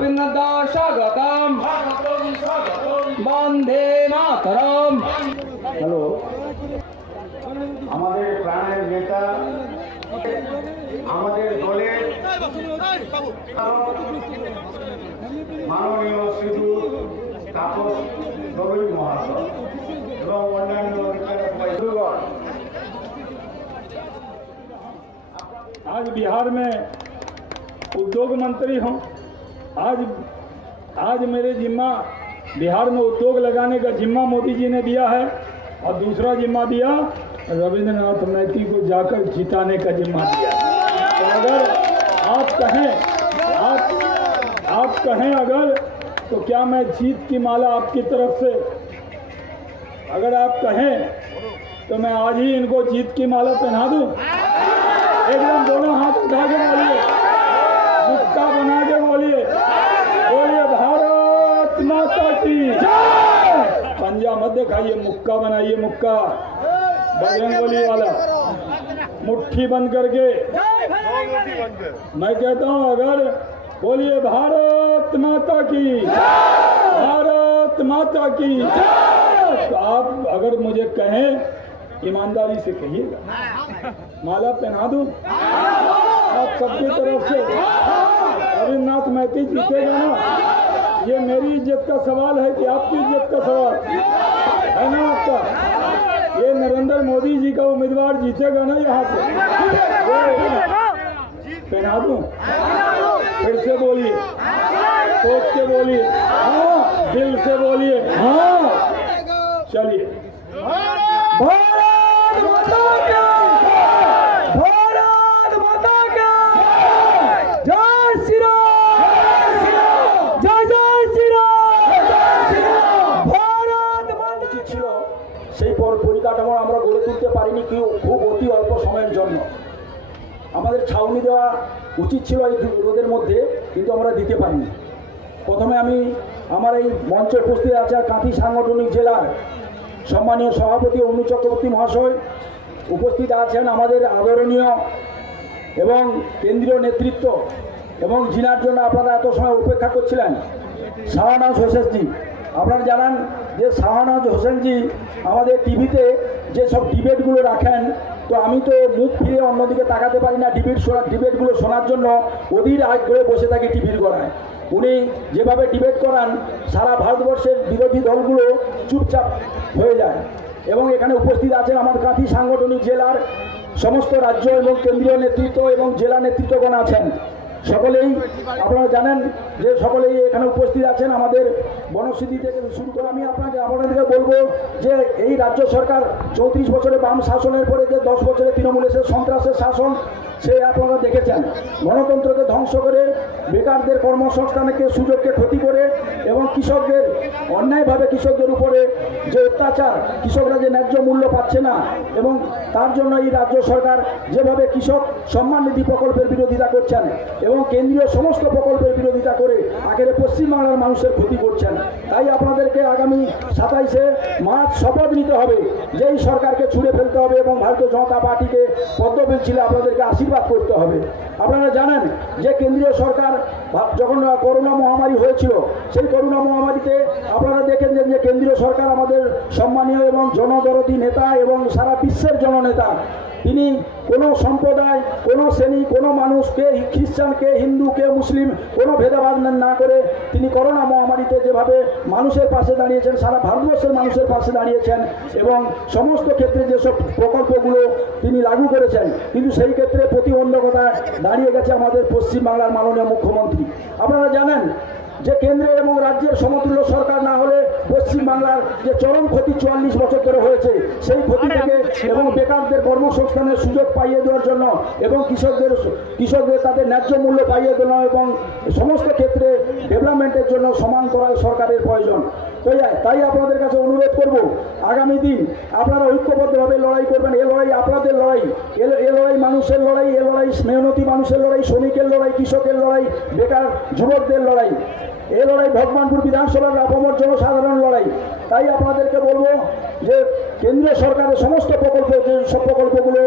রবীন্দ্রনাথ দাস স্বাগতম বন্দে মাতরম। হ্যালো, আমাদের প্রাণের নেতা, আমাদের দলের মাননীয় শ্রীযুত তাপস গগৈ মহাশয় এবং অন্যান্য বন্ধুগণ, आज बिहार में उद्योग मंत्री हूँ। आज मेरे जिम्मा बिहार में उद्योग लगाने का जिम्मा मोदी जी ने दिया है और दूसरा जिम्मा दिया रविंद्रनाथ मैती को जाकर जिताने का जिम्मा दिया। तो अगर आप कहें अगर तो क्या मैं जीत की माला आपकी तरफ से, अगर आप कहें तो मैं आज ही इनको जीत की माला पहना दूं। एकदम दोनों हाथ उठा के बोलिए, मुक्का बना के बोलिए, बोलिए भारत माता की जय। पंजा मत दिखाइए, मुक्का बनाइए, मुक्का बजरंगबली वाला मुट्ठी बंद करके। मैं कहता हूं अगर बोलिए भारत माता की जय, भारत माता की जय। तो आप अगर मुझे कहें ईमानदारी से कहिएगा, माला पहना दूं आप सबकी तरफ से। रविन्द्रनाथ मैती जीतेगा ना, ये मेरी इज्जत का सवाल है कि आपकी इज्जत का सवाल है ना आपका? ये नरेंद्र मोदी जी का उम्मीदवार जीतेगा ना यहाँ से? पहना दूं? फिर से बोलिए, सोच के बोलिए, हाँ, दिल से बोलिए, हाँ। चलिए, भारत माता की भारत माता की जय श्री राम, जय जय श्री राम, भारत माता ছিল সেই পরিকাঠামো আমরা গড়ে তুলতে পারিনি খুব অতি অল্প সময়ের জন্য। আমাদের ছাউনি দেওয়া উচিত ছিল এই রোদের মধ্যে, কিন্তু আমরা দিতে পারিনি। প্রথমে আমি আমার এই মঞ্চে উপস্থিত আছে কাঁথি সাংগঠনিক জেলার সম্মানীয় সভাপতি অনু চক্রবর্তী মহাশয়, উপস্থিত আছেন আমাদের আদরণীয় এবং কেন্দ্রীয় নেতৃত্ব, এবং জিনার জন্য আপনারা এত সময় অপেক্ষা করছিলেন শাহনাজ হোসেনজি। আপনারা জানান যে শাহনাজ হোসেনজি আমাদের টিভিতে যেসব ডিবেটগুলো রাখেন, তো আমি তো মুখ ফিরে অন্যদিকে তাকাতে পারি না ডিবেটগুলো শোনার জন্য, অধীর আগ করে বসে থাকি টিভির গড়ায়। উনি যেভাবে ডিবেট করান সারা ভারতবর্ষের বিরোধী দলগুলো চুপচাপ হয়ে যায়। এবং এখানে উপস্থিত আছেন আমার কাঁথি সাংগঠনিক জেলার সমস্ত রাজ্য এবং কেন্দ্রীয় নেতৃত্ব এবং জেলা নেতৃত্বগণ আছেন। সকলেই আপনারা জানেন যে সকলেই এখানে উপস্থিত আছেন। আমাদের বনশ্রী থেকে শুরু করে আমি আপনাদেরকে বলবো যে এই রাজ্য সরকার 34 বছরে বাম শাসনের পরে যে 10 বছরে তৃণমূলের সন্ত্রাসের শাসন, সে আপনারা দেখেছেন। গণতন্ত্রকে ধ্বংস করে, বেকারদের কর্মসংস্থানকে সুযোগকে ক্ষতি করে, এবং কৃষকদের অন্যায়ভাবে কৃষকদের উপরে যে অত্যাচার, কৃষকরা যে ন্যায্য মূল্য পাচ্ছে না, এবং তার জন্য এই রাজ্য সরকার যেভাবে কৃষক সম্মান নিধি প্রকল্পের বিরোধিতা করছেন এবং কেন্দ্রীয় সমস্ত প্রকল্পের বিরোধিতা করে আখেরে পশ্চিমবাংলার মানুষের ক্ষতি করছেন। তাই আপনাদেরকে আগামী 27শে মার্চ শপথ নিতে হবে যে এই সরকারকে ছুঁড়ে ফেলতে হবে এবং ভারতীয় জনতা পার্টিকে পদ্মবিল ছিলে আপনাদেরকে আশীর্বাদ করতে হবে। আপনারা জানেন যে কেন্দ্রীয় সরকার যখন করোনা মহামারী হয়েছিল, সেই করোনা মহামারীতে আপনারা দেখেন যে কেন্দ্রীয় সরকার আমাদের সম্মানীয় এবং জনদরদী নেতা এবং সারা বিশ্বের জননেতা, তিনি কোনো সম্প্রদায়, কোনো শ্রেণী, কোনো মানুষকে, খ্রিস্টানকে, হিন্দুকে, মুসলিম কোনো ভেদাভেদ না করে তিনি করোনা মহামারীতে যেভাবে মানুষের পাশে দাঁড়িয়েছেন, সারা ভারতবর্ষের মানুষের পাশে দাঁড়িয়েছেন এবং সমস্ত ক্ষেত্রে যেসব প্রকল্পগুলো তিনি লাগু করেছেন, কিন্তু সেই ক্ষেত্রে প্রতিবন্ধকতায় দাঁড়িয়ে গেছে আমাদের পশ্চিমবাংলার মাননীয় মুখ্যমন্ত্রী। আপনারা জানেন যে কেন্দ্রের এবং রাজ্যের সমতুল্য সরকার না হলে পশ্চিমবাংলার যে চরম ক্ষতি 44 বছর ধরে হয়েছে, সেই ক্ষতি থেকে এবং বেকারদের কর্মসংস্থানের সুযোগ পাইয়ে দেওয়ার জন্য এবং কৃষকদের তাদের ন্যায্য মূল্য পাইয়ে দেওয়া এবং সমস্ত ক্ষেত্রে ডেভেলপমেন্ট ডেভেলপমেন্টের জন্য সমান্তরাল সরকারের প্রয়োজন। তাই আপনাদের কাছে অনুরোধ করব, আগামী দিন আপনারা ঐক্যবদ্ধভাবে লড়াই করবেন। এ লড়াই আপনাদের লড়াই, এ লড়াই মানুষের লড়াই, এ লড়াই মেহনতি মানুষের লড়াই, শ্রমিকের লড়াই, কৃষকের লড়াই, বেকার যুবকদের লড়াই। এই লড়াই ভগবানপুর বিধানসভার আপামর জনসাধারণ লড়াই। তাই আপনাদেরকে বলবো যে কেন্দ্রীয় সরকারের সমস্ত প্রকল্প, যে সব প্রকল্পগুলো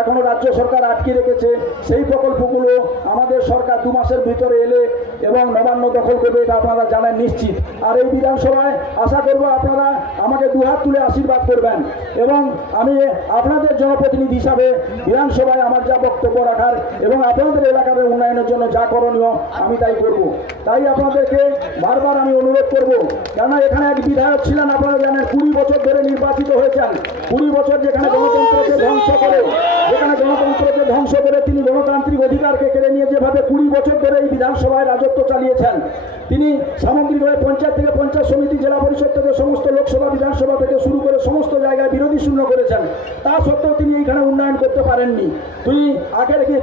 এখনো রাজ্য সরকার আটকে রেখেছে, সেই প্রকল্পগুলো আমাদের সরকার 2 মাসের ভিতরে এলে এবং নবান্ন দখল করবে, এটা আপনারা জানেন নিশ্চিত। আর এই বিধানসভায় আশা করব আপনারা আমাকে দুহাত তুলে আশীর্বাদ করবেন এবং আমি আপনাদের জনপ্রতিনিধি হিসাবে বিধানসভায় আমার যা বক্তব্য রাখার এবং আপনাদের এলাকার উন্নয়নের জন্য যা করণীয় আমি তাই করব। তাই আপনাদেরকে বারবার আমি অনুরোধ করব, কেননা এখানে এক বিধায়ক ছিলেন, আপনারা জানেন 20 বছর ধরে নির্বাচিত হয়েছেন। 20 বছর যেখানে গণতন্ত্রকে ধ্বংস করে তিনি গণতান্ত্রিক অধিকারকে কেড়ে নিয়ে যেভাবে 20 বছর ধরে এই বিধানসভায় রাজত্ব চালিয়েছেন, তিনি সামগ্রিকভাবে পঞ্চায়েত থেকে পঞ্চায়েত সমিতি, জেলা পরিষদ থেকে সমস্ত লোকসভা বিধানসভা থেকে শুরু করে সমস্ত জায়গায় বিরোধী শূন্য করেছেন। তা সত্ত্বেও তিনি এইখানে উন্নয়ন করতে পারেননি।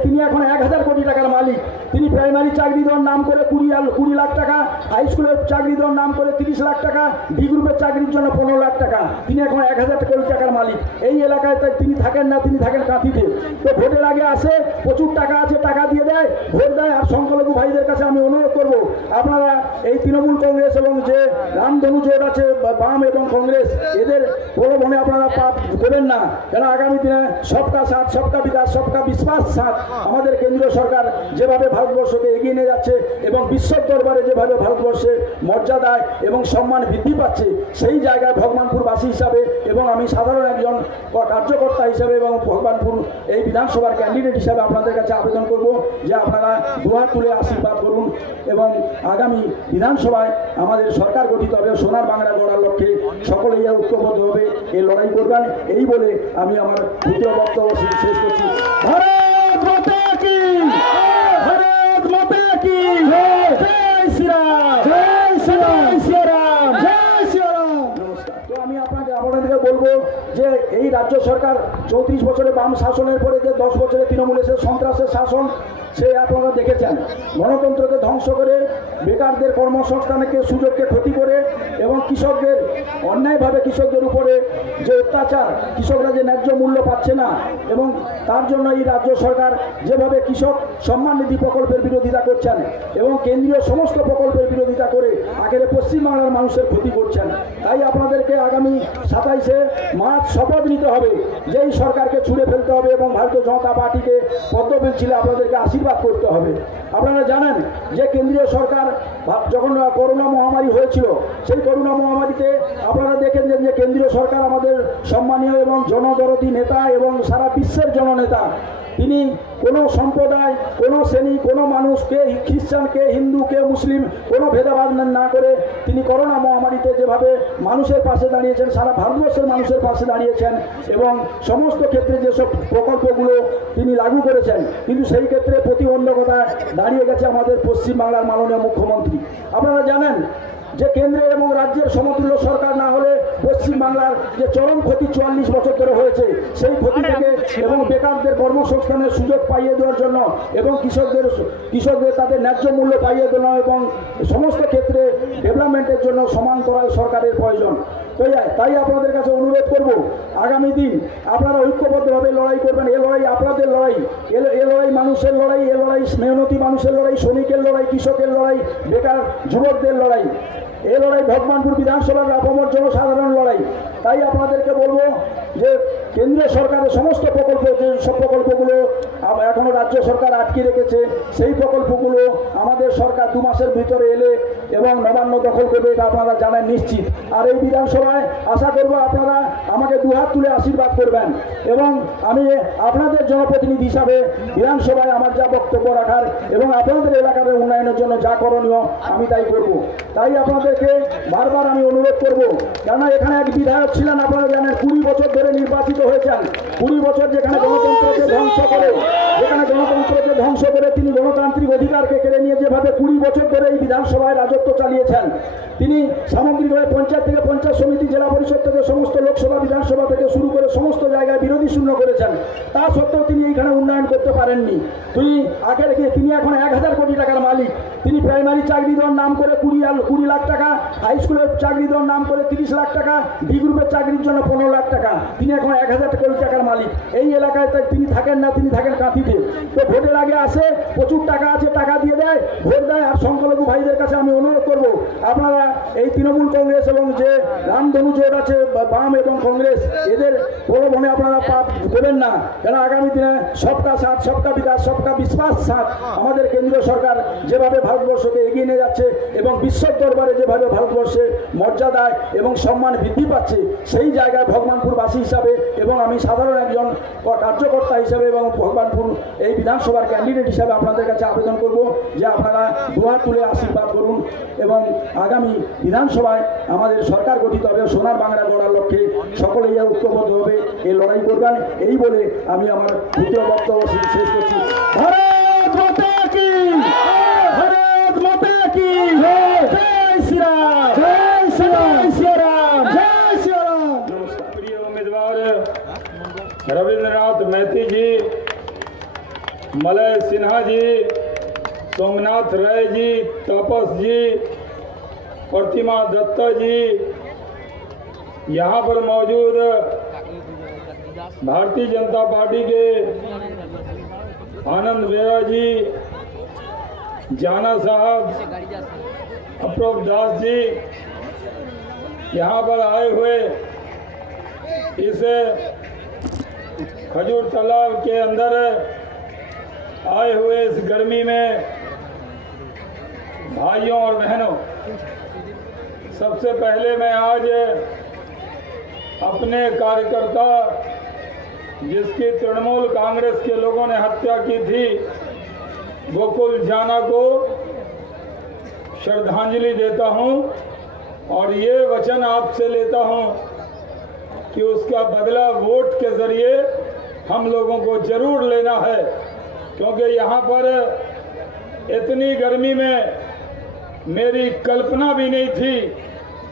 তিনি এখন 1000 কোটি টাকার মালিক। তিনি প্রাইমারি চাকরি দেওয়ার নাম করে 20 লাখ টাকা, হাই স্কুলের চাকরি দেওয়ার নাম করে 30 লাখ টাকা, ডি গ্রুপের চাকরির জন্য 15 লাখ টাকা। তিনি এখন 1000 কোটি টাকার মালিক। এই এলাকায় তিনি থাকেন না, তিনি থাকেন কাঁথিতে। তো ভোটের আগে আসে, প্রচুর টাকা আছে, টাকা দিয়ে দেয়, ভোট দেয়। আর সংখ্যালঘু ভাইদের কাছে আমি অনুরোধ করব, আপনারা এই তৃণমূল কংগ্রেস এবং যে রামধনু জোট আছে, বাম এবং কংগ্রেস, এদের প্রলোভনে আপনারা পাপ দেবেন না। কেন আগামী দিনে সবকা সাথ, সবকা বিকাশ, সবকা বিশ্বাস সাথ আমাদের কেন্দ্রীয় সরকার যেভাবে ভারতবর্ষকে এগিয়ে নিয়ে যাচ্ছে এবং বিশ্বের দরবারে যেভাবে ভারতবর্ষের মর্যাদায় এবং সম্মান বৃদ্ধি পাচ্ছে, সেই জায়গায় ভগবানপুরবাসী হিসাবে এবং আমি সাধারণ একজন কার্যকর্তা হিসাবে এবং ভগবানপুর এই বিধানসভার ক্যান্ডিডেট হিসাবে আপনাদের কাছে আবেদন করব যে আপনারা দুহাত তুলে আশীর্বাদ করুন এবং আগামী বিধানসভায় আমাদের সরকার গঠিত হবে, সোনার বাংলা গড়ার লক্ষ্যে সকলেই ঐক্যবদ্ধভাবে এই লড়াই করবেন। এই বলে আমি আমার দ্বিতীয় বক্তব্য শেষ করছি। ভারত মাতা কি, ভারত মাতা কি, জয় শ্রীরাম, জয় শ্রীরাম, জয় শ্রীরাম। নমস্কার। তো আমি আপনাদেরকে বলবো যে এই রাজ্য সরকার 34 বছরে বাম শাসনের পরে যে 10 বছরে তৃণমূল এসে সন্ত্রাসের শাসন, সে আপনারা দেখেছেন। গণতন্ত্রকে ধ্বংস করে, বেকারদের কর্মসংস্থানকে সুযোগকে ক্ষতি করে এবং কৃষকদের অন্যায়ভাবে কৃষকদের উপরে যে অত্যাচার, কৃষকরা যে ন্যায্য মূল্য পাচ্ছে না, এবং তার জন্য এই রাজ্য সরকার যেভাবে কৃষক সম্মান নিধি প্রকল্পের বিরোধিতা করছেন এবং কেন্দ্রীয় সমস্ত প্রকল্পের বিরোধিতা করে আখেরে পশ্চিমবাংলার মানুষের ক্ষতি করছেন। তাই আপনাদেরকে আগামী 27শে মার্চ শপথ নিতে হবে যে এই সরকারকে ছুঁড়ে ফেলতে হবে এবং ভারতীয় জনতা পার্টিকে পদ্মবিল ছিল আপনাদেরকে আশীর্বাদ করতে হবে। আপনারা জানেন যে কেন্দ্রীয় সরকার যখন করোনা মহামারী হয়েছিল, সেই করোনা মহামারীতে আপনারা দেখেন যে কেন্দ্রীয় সরকার আমাদের সম্মানীয় এবং জনদরদী নেতা এবং সারা বিশ্বের জননেতা, তিনি কোনো সম্প্রদায়, কোনো শ্রেণী, কোনো মানুষকে, খ্রিস্টান কে হিন্দু কে মুসলিম, কোনো ভেদাভেদ না করে তিনি করোনা মহামারীতে যেভাবে মানুষের পাশে দাঁড়িয়েছেন, সারা ভারতবর্ষের মানুষের পাশে দাঁড়িয়েছেন এবং সমস্ত ক্ষেত্রে যেসব প্রকল্পগুলো তিনি লাগু করেছেন, কিন্তু সেই ক্ষেত্রে প্রতিবন্ধকতায় দাঁড়িয়ে গেছে আমাদের পশ্চিমবাংলার মাননীয় মুখ্যমন্ত্রী। আপনারা জানেন যে কেন্দ্রের এবং রাজ্যের সমতুল্য সরকার না হলে পশ্চিমবাংলার যে চরম ক্ষতি 44 বছর ধরে হয়েছে, সেই ক্ষতি থেকে এবং বেকারদের কর্মসংস্থানের সুযোগ পাইয়ে দেওয়ার জন্য এবং কৃষকদের তাদের ন্যায্য মূল্য পাইয়ে দেওয়া এবং সমস্ত ক্ষেত্রে ডেভেলপমেন্টের জন্য সমান্তরাল সরকারের প্রয়োজন। তাই আপনাদের কাছে অনুরোধ করব, আগামী দিন আপনারা ঐক্যবদ্ধভাবে লড়াই করবেন। এ লড়াই আপনাদের লড়াই, এ লড়াই মানুষের লড়াই, এ লড়াই মেহনতি মানুষের লড়াই, শ্রমিকের লড়াই, কৃষকের লড়াই, বেকার যুবকদের লড়াই। এই লড়াই ভগবানপুর বিধানসভার আপামর জনসাধারণ লড়াই। তাই আপনাদেরকে বলবো যে কেন্দ্রীয় সরকারের সমস্ত প্রকল্প, যে সব প্রকল্পগুলো এখনো রাজ্য সরকার আটকে রেখেছে, সেই প্রকল্পগুলো আমাদের সরকার 2 মাসের ভিতরে এলে এবং নবান্ন দখল করবে, এটা আপনারা জানেন নিশ্চিত। আর এই বিধানসভায় আশা করব আপনারা আমাকে দুহাত তুলে আশীর্বাদ করবেন এবং আমি আপনাদের জনপ্রতিনিধি হিসাবে বিধানসভায় আমার যা বক্তব্য রাখার এবং আপনাদের এলাকার উন্নয়নের জন্য যা করণীয় আমি তাই করব। তাই আপনাদেরকে বারবার আমি অনুরোধ করব, কেননা এখানে এক বিধায়ক ছিলেন, আপনারা জানেন 20 বছর ধরে নির্বাচিত হয়েছেন। 20 বছর যেখানে গণতন্ত্রকে ধ্বংস করে তিনি গণতান্ত্রিক অধিকারকে কেড়ে নিয়ে যেভাবে 20 বছর ধরে এই বিধানসভায় রাজত্ব চালিয়েছেন, তিনি সামগ্রিকভাবে পঞ্চায়েত থেকে পঞ্চায়েত সমিতি, জেলা পরিষদ থেকে সমস্ত লোকসভা বিধানসভা থেকে শুরু করে সমস্ত জায়গায় বিরোধী শূন্য করেছেন। তা সত্ত্বেও তিনি এইখানে উন্নয়ন করতে পারেননি। তিনি এখন 1000 কোটি টাকার মালিক। তিনি প্রাইমারি চাকরি দেওয়ার নাম করে 20 লাখ টাকা, হাই স্কুলের চাকরি দেওয়ার নাম করে 30 লাখ টাকা, ডি গ্রুপের চাকরির জন্য 15 লাখ টাকা, তিনি এখন 1000 কোটি টাকার মালিক। এই এলাকায় তাই তিনি থাকেন না, তিনি থাকেন কাঁথিতে। তো ভোটের আগে আসে, প্রচুর টাকা আছে, টাকা দিয়ে দেয়, ভোট দেয়। আর সংখ্যালঘু ভাইদের কাছে আমি অনুরোধ করব, আপনারা এই তৃণমূল কংগ্রেস এবং যে রামধনু জোট আছে বাম এবং কংগ্রেস, এদের প্রলোভনে আপনারা পাপ দেবেন না। কেন আগামী দিনে সবকা সাথ, সবকা বিকাশ, সবকা বিশ্বাস সাথ আমাদের কেন্দ্রীয় সরকার যেভাবে ভারতবর্ষকে এগিয়ে নিয়ে যাচ্ছে এবং বিশ্ব দরবারে যেভাবে ভারতবর্ষের মর্যাদায় এবং সম্মান বৃদ্ধি পাচ্ছে, সেই জায়গায় ভগবানপুরবাসী হিসাবে এবং আমি সাধারণ একজন কার্যকর্তা হিসাবে এবং ভগবানপুর এই বিধানসভার ক্যান্ডিডেট হিসাবে আপনাদের কাছে আবেদন করব যে আপনারা দুহাত তুলে আশীর্বাদ করুন এবং আগামী বিধানসভায় আমাদের সরকার গঠিত হবে, সোনার বাংলা গড়ার লক্ষ্যে সকলেই ঐক্যবদ্ধভাবে এই লড়াই করবেন। এই বলে আমি আমার দ্বিতীয় বক্তব্য শেষ করছি। ভারত মাতা কি, ভারত মাতা কি, জয় শ্রীরাম, জয় শ্রীরাম, জয় শ্রীরাম। प्रिय उम्मीदवार रविंद्रनाथ मैती जी, मलय सिन्हा जी, सोमनाथ राय जी, तापस जी, प्रतिमा दत्ता जी, यहाँ पर मौजूद भारतीय जनता पार्टी के आनंद बेरा जी, जाना साहब, अप्रोप दास जी, यहाँ पर आए हुए इस खजूर तालाब के अंदर आए हुए इस गर्मी में भाइयों और बहनों, सबसे पहले मैं आज अपने कार्यकर्ता जिसकी तृणमूल कांग्रेस के लोगों ने हत्या की थी, गोकुल जाना को श्रद्धांजलि देता हूं और ये वचन आपसे लेता हूं कि उसका बदला वोट के जरिए हम लोगों को जरूर लेना है, क्योंकि यहाँ पर इतनी गर्मी में मेरी कल्पना भी नहीं थी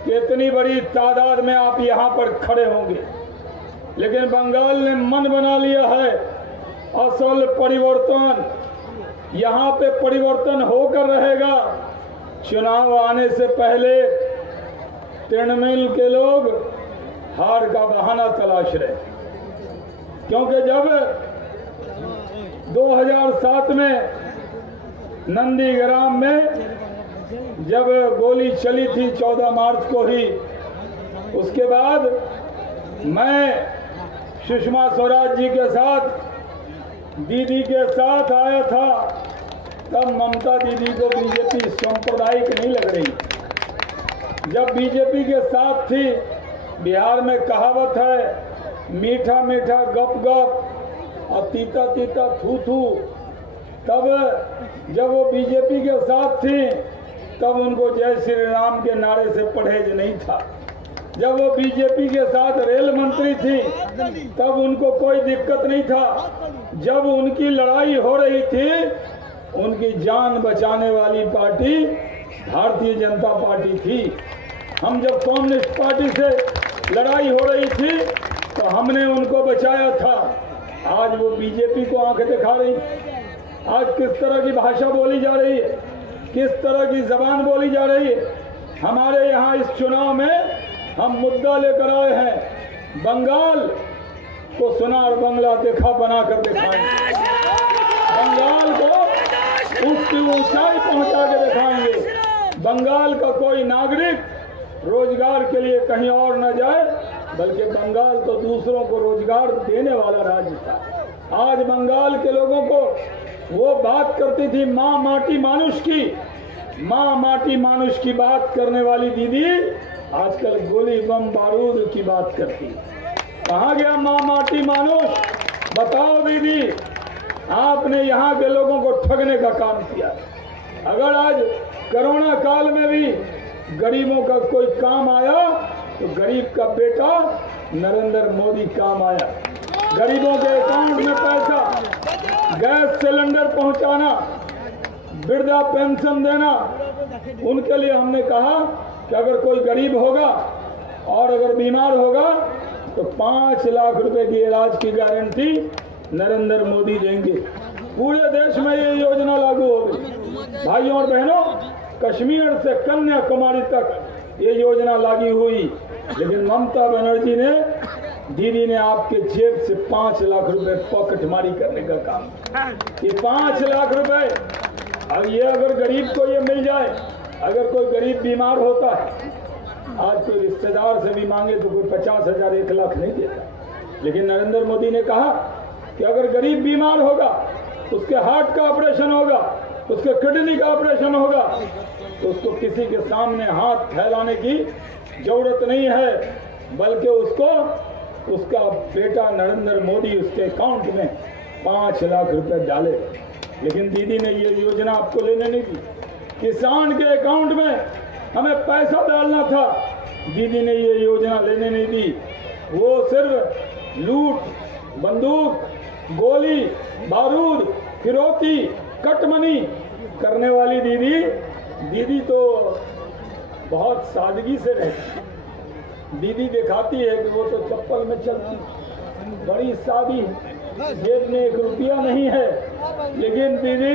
कि इतनी बड़ी तादाद में आप यहाँ पर खड़े होंगे। लेकिन बंगाल ने मन बना लिया है, असल परिवर्तन यहाँ पे परिवर्तन होकर रहेगा। चुनाव आने से पहले तृणमूल के लोग हार का बहाना तलाश रहे, क्योंकि जब 2007 में नंदीग्राम में जब गोली चली थी 14 मार्च को ही, उसके बाद मैं सुषमा स्वराज जी के साथ, दीदी के साथ आया था। तब ममता दीदी को बीजेपी सांप्रदायिक नहीं लग रही। जब बीजेपी के साथ थी, बिहार में कहावत है, मीठा मीठा गप गप और तीता तीता थू थू। तब जब वो बीजेपी के साथ थी, तब उनको जय श्री राम के नारे से परहेज नहीं था। जब वो बीजेपी के साथ रेल मंत्री थी, तब उनको कोई दिक्कत नहीं था। जब उनकी लड़ाई हो रही थी, उनकी जान बचाने वाली पार्टी भारतीय जनता पार्टी थी। हम जब कम्युनिस्ट पार्टी से लड़ाई हो रही थी, तो हमने उनको बचाया था। आज वो बीजेपी को आंखें दिखा रही। आज किस तरह की भाषा बोली जा रही है, किस तरह की जबान बोली जा रही है। हमारे यहाँ इस चुनाव में हम मुद्दा लेकर आए हैं, बंगाल को सोनार बंगला देखा बना कर दिखाएंगे, बंगाल को उसकी ऊंचाई पहुंचा के दिखाएंगे। बंगाल का कोई नागरिक रोजगार के लिए कहीं और न जाए, बल्कि बंगाल तो दूसरों को रोजगार देने वाला राज्य था। आज बंगाल के लोगों को वो बात करती थी माँ माटी मानुष की, माँ माटी मानुष की बात करने वाली दीदी आजकल गोली बम बारूद की बात करती। कहाँ गया माँ माटी मानुष? बताओ दीदी, आपने यहाँ के लोगों को ठगने का काम किया। अगर आज कोरोना काल में भी गरीबों का कोई काम आया, तो गरीब का बेटा नरेंद्र मोदी काम आया। गरीबों के अकाउंट में पैसा, गैस सिलेंडर पहुंचाना, वृद्धा पेंशन देना, उनके लिए हमने कहा कि अगर कोई गरीब होगा और अगर बीमार होगा तो 5 लाख रुपए की इलाज की गारंटी नरेंद्र मोदी देंगे। पूरे देश में ये योजना लागू होगी। भाइयों और बहनों, कश्मीर से कन्याकुमारी तक ये योजना लागू हुई, लेकिन ममता बनर्जी ने, दीदी ने आपके जेब से 5 लाख रुपए पॉकेटमारी करने का काम। ये 5 लाख रुपए, अब ये अगर गरीब को ये मिल जाए, अगर कोई गरीब बीमार होता है, आज कोई रिश्तेदार से भी मांगे तो कोई 50,000 1 लाख नहीं देता, लेकिन नरेंद्र मोदी ने कहा कि अगर गरीब बीमार होगा, उसके हार्ट का ऑपरेशन होगा, उसके किडनी का ऑपरेशन होगा, तो उसको किसी के सामने हाथ फैलाने की जरूरत नहीं है, बल्कि उसको उसका बेटा नरेंद्र मोदी उसके अकाउंट में 5 लाख रुपए डाले। लेकिन दीदी ने ये योजना आपको लेने नहीं दी। किसान के अकाउंट में हमें पैसा डालना था, दीदी ने ये योजना लेने नहीं दी। वो सिर्फ लूट, बंदूक, गोली, बारूद, फिरौती, कटमनी करने वाली दीदी तो बहुत सादगी से रहती। दीदी दिखाती है कि वो तो चप्पल में चलती, बड़ी सादी, जेब में 1 रुपया नहीं है, लेकिन दीदी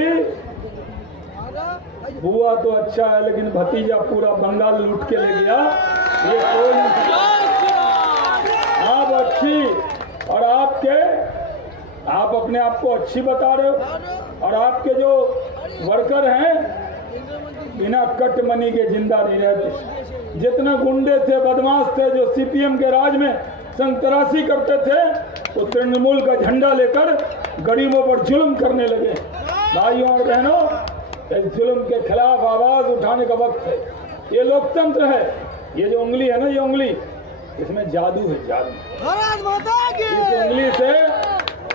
बुआ तो अच्छा है, लेकिन भतीजा पूरा बंगाल लूट के ले गया। ये कोई आप अच्छी, और आप अपने आप को अच्छी बता रहे हो, और आपके जो वर्कर हैं बिना कट मनी के जिंदा नहीं रहते। जितने गुंडे थे, बदमाश थे, जो सीपीएम के राज में संतरासी करते थे, वो तृणमूल का झंडा लेकर गरीबों पर जुल्म करने लगे। भाइयों और बहनों, इस जुल्म के खिलाफ आवाज उठाने का वक्त है। ये लोकतंत्र है। ये जो उंगली है ना, ये उंगली, इसमें जादू है, जादू। इस उंगली से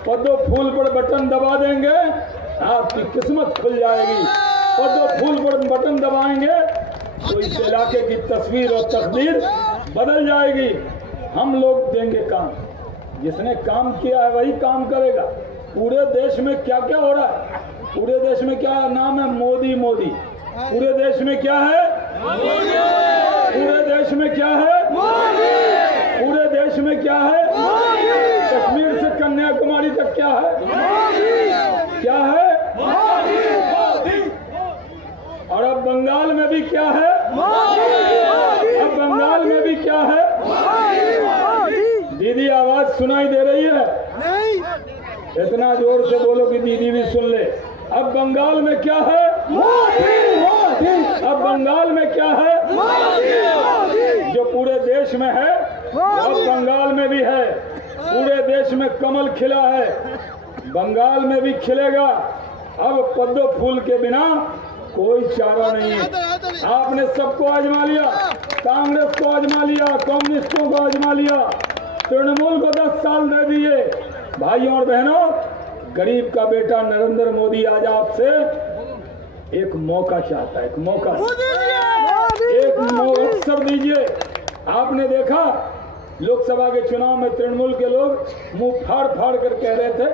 पद्म फूल पर बटन दबा देंगे, आपकी किस्मत खुल जाएगी। पद्म फूल पर बटन दबाएंगे तो इस इलाके की तस्वीर और तकदीर बदल जाएगी। हम लोग देंगे काम, जिसने काम किया है वही काम करेगा। पूरे देश में क्या क्या हो रहा है, पूरे देश में क्या नाम है, मोदी मोदी। पूरे देश में क्या है, पूरे देश में क्या है, पूरे देश में क्या है, कश्मीर से कन्याकुमारी तक क्या है, क्या है, और अब बंगाल में भी क्या है, अब बंगाल में भी क्या है। दीदी आवाज सुनाई दे रही है? इतना जोर से बोलो कि दीदी भी सुन ले। अब बंगाल में क्या है, अब बंगाल में क्या है, जो पूरे देश में है अब बंगाल में भी है। पूरे देश में कमल खिला है, बंगाल में भी खिलेगा। अब पद्म फूल के बिना कोई चारा नहीं है। आपने सबको आजमा लिया, कांग्रेस को आजमा लिया, कम्युनिस्टों को आजमा लिया, तृणमूल को 10 साल दे दिए। भाइयों और बहनों, गरीब का बेटा नरेंद्र मोदी आज आपसे एक मौका चाहता है, एक मौका, एक अवसर दीजिए। आपने देखा लोकसभा के चुनाव में तृणमूल के लोग मुंह फाड़ फाड़ कर कह रहे थे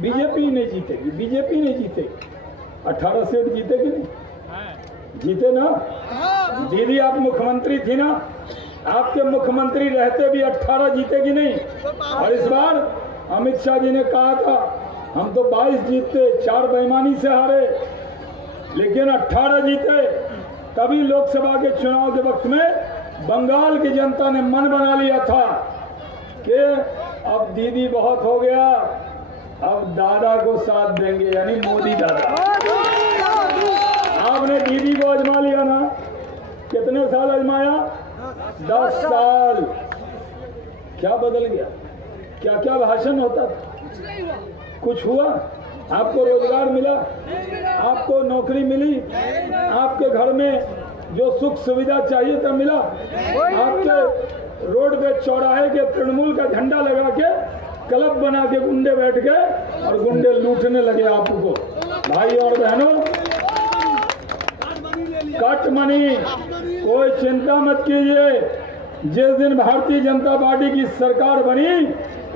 बीजेपी नहीं जीतेगी, बीजेपी नहीं जीतेगी। 18 सीट जीते कि नहीं? जीते ना। दीदी आप मुख्यमंत्री थी ना, आपके मुख्यमंत्री रहते भी 18 जीते कि नहीं? और इस बार अमित शाह जी ने कहा था हम तो 22 जीते, 4 बेईमानी से हारे, लेकिन 18 जीते। तभी लोकसभा के चुनाव के वक्त में बंगाल की जनता ने मन बना लिया था कि अब दीदी बहुत हो गया, अब दादा को साथ देंगे, यानी मोदी दादा। आपने दीदी को आजमा लिया ना, कितने साल आजमाया? 10 साल। क्या बदल गया? क्या क्या भाषण होता था? कुछ हुआ? आपको रोजगार मिला? आपको नौकरी मिली? आपके घर में जो सुख सुविधा चाहिए था मिला? आपके रोड पे चौराहे के तृणमूल का झंडा लगा के क्लब बना के गुंडे बैठ गए और गुंडे लूटने लगे आपको। भाई और बहनों, कट मनी, कोई चिंता मत कीजिए। जिस दिन भारतीय जनता पार्टी की सरकार बनी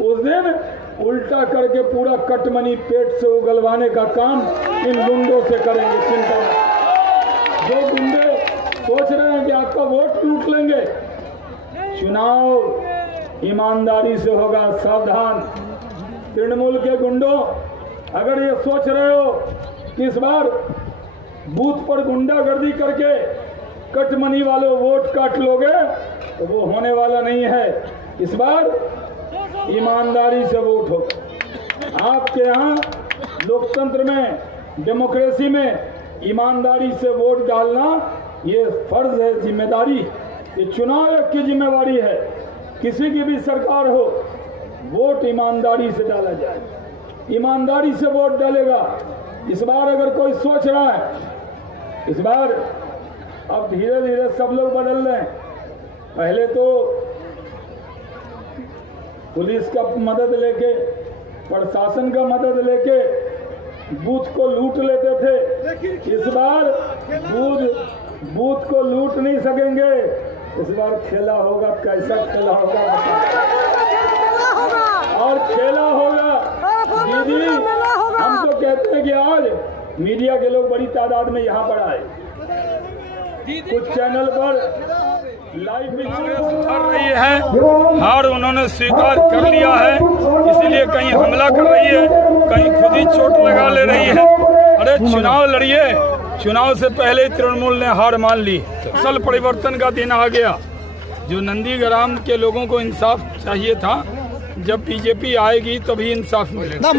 उस दिन उल्टा करके पूरा कट मनी पेट से उगलवाने का काम इन गुंडों से करेंगे। चिंता मत। जो गुंडे सोच रहे हैं कि आपका वोट लूट लेंगे, चुनाव ईमानदारी से होगा, सावधान। तृणमूल के गुंडों, अगर ये सोच रहे हो कि इस बार बूथ पर गुंडागर्दी करके कटमनी वालों वोट काट लोगे तो वो होने वाला नहीं है। इस बार ईमानदारी से वोट हो। आपके यहाँ लोकतंत्र में, डेमोक्रेसी में ईमानदारी से वोट डालना ये फर्ज है, जिम्मेदारी। ये चुनाव की जिम्मेवारी है। किसी की भी सरकार हो, वोट ईमानदारी से डाला जाए। ईमानदारी से वोट डालेगा। इस बार अगर कोई सोच रहा है, इस बार अब धीरे धीरे सब लोग बदल रहे हैं। पहले तो पुलिस का मदद लेके, प्रशासन का मदद लेके बूथ को लूट लेते थे। इस बार बूथ को लूट नहीं सकेंगे। इस बार खेला होगा। कैसा खेला होगा और खेला होगा दीदी। हम तो कहते हैं कि आज मीडिया के लोग बड़ी तादाद में यहाँ पर आए। कुछ चैनल पर लाइव भी कर रही है, हार उन्होंने स्वीकार कर लिया है, इसलिए कहीं हमला कर रही है, कहीं खुद ही चोट लगा ले रही है। अरे चुनाव लड़िए। चुनाव से पहले तृणमूल ने हार मान ली। असल परिवर्तन का दिन आ गया। जो नंदीग्राम के लोगों को इंसाफ चाहिए था, जब बीजेपी आएगी तभी इंसाफ मिलेगा।